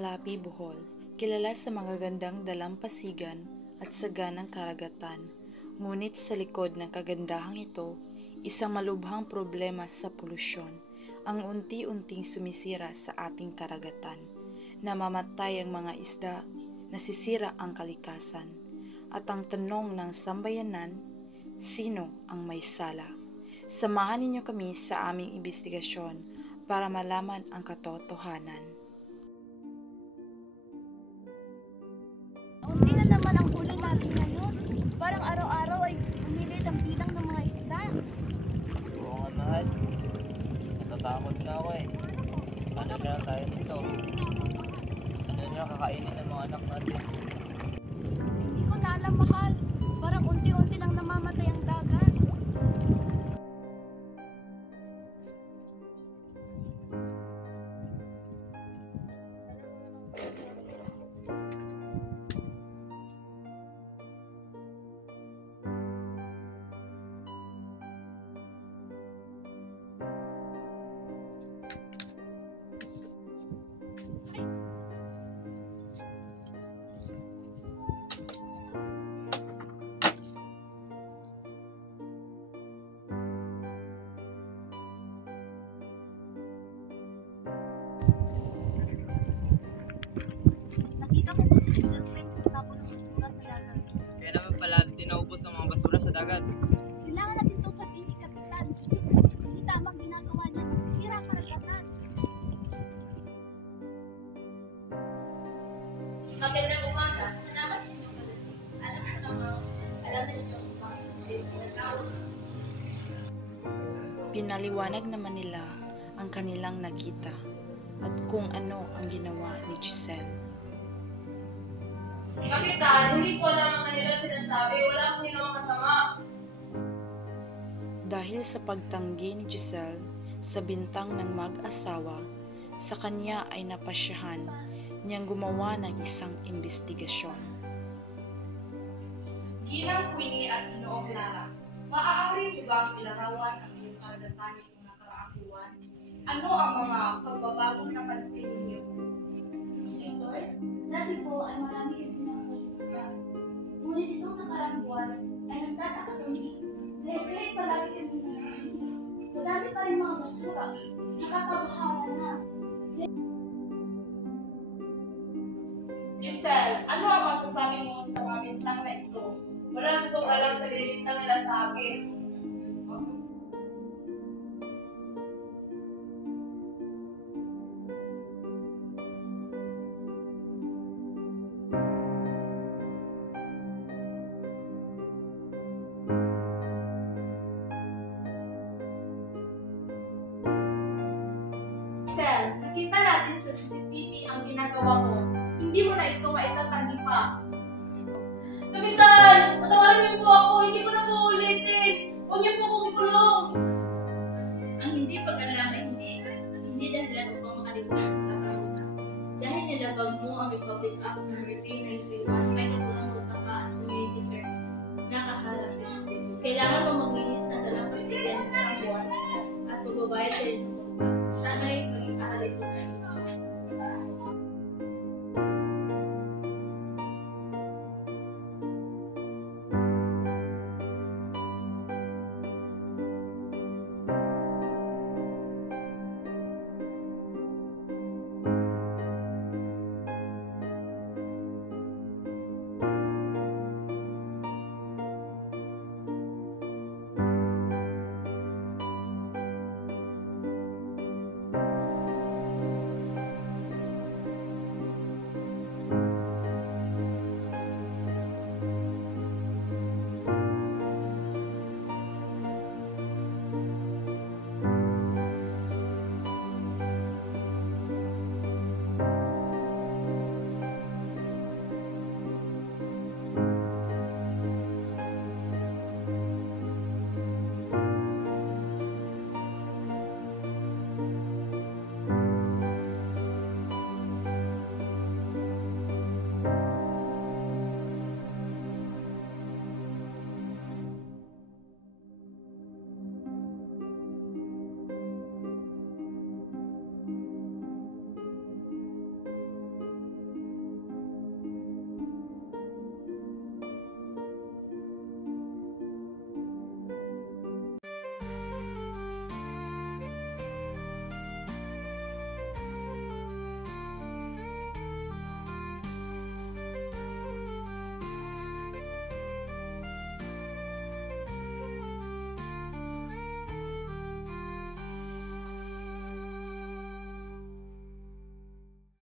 Kalapi, Bohol, kilala sa magagandang dalampasigan at saganang karagatan. Ngunit sa likod ng kagandahang ito, isang malubhang problema sa polusyon, ang unti-unting sumisira sa ating karagatan. Namamatay ang mga isda, nasisira ang kalikasan, at ang tanong ng sambayanan, sino ang may sala? Samahan ninyo kami sa aming investigasyon para malaman ang katotohanan. Unti na naman ang huli natin ngayon. Parang araw-araw ay umilit ang bilang ng mga isda. Oo nga, mahal. Natatakot na ako eh. Ano na lang tayo dito? Ano na kakainin ng mga anak natin? Hindi ko na alam, mahal. Parang unti-unti nang namamatay ang dagat. Nakita ko po si Giselle may tapon ng basura sa dagat. Kaya naman pala tinaubos ang mga basura sa dagat. Kailangan natin ito sabihin ni Kapitan. Hindi tamang ginagawa niya, masisira ang karagatan. Magandang umaga. Salamat sa inyong pagdating. Alam ninyo bakit kayo tinatawag. Pinaliwanag naman nila ang kanilang nakita at kung ano ang ginawa ni Giselle. Kapitan, hindi ko alam ang kanilang sinasabi. Wala akong ginawang masama. Dahil sa pagtanggi ni Giselle sa bintang ng mag-asawa, sa kanya ay napasyahan niyang gumawa ng isang investigasyon. Ginang Queenie at Ginoong Clara, maaari niyo bang ilarawan ang iyong karagatan nitong nakaraang buwan? Ano ang mga pagbabagong napansin ninyo? Senator, dati po ay marami kami ng isda. Ngunit itong nakarang buwan ay nagtataka kami dahil kahit palagi kami nangyayinis, madami pa rin mga basura. Nakakabahala na. Giselle, ano ang masasabi mo sa mga bintang na ito? Wala ko alam sa binibintang nila sa akin. Giselle, nakita natin sa CCTV ang ginagawa mo. Hindi mo na ito maitatanggi pa. Kapitan! Patawarin niyo po ako! Hindi ko na po ulitin! Huwag niyo po akong ikulong! Ang hindi pag-alala hindi dahilan upang makaligtas sa karusa. Dahil nilabag mo ang Republic Act No. 3931 may katulang utaka at community service. Nakaharap din. Kailangan mo maglinis ng dalampasigan sa buwan at magbabayad din